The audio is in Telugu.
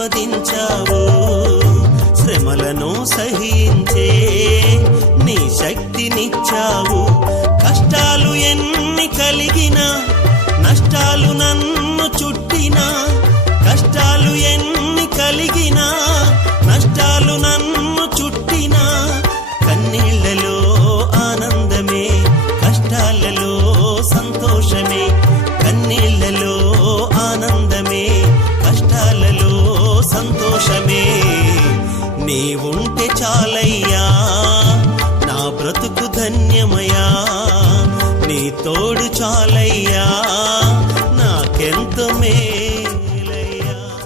ఆశీర్వదించావు. శ్రమలను సహించే నీ శక్తినిచ్చావు. కష్టాలు ఎన్ని కలిగినా, నష్టాలు నన్ను చుట్టినా, కష్టాలు ఎన్ని కలిగినా, నష్టాలు నన్ను చుట్టినా, కన్నీళ్లలో ఆనందమే, కష్టాలలో సంతోషమే. కన్నీళ్లలో ఆనందమే, కష్టాలలో సంతోషమే. నీవుంటే చాలయ్యా, నా బ్రతుకు ధన్యమయ్యా. నీ తోడు చాలయ్యా, నాకెంతో మే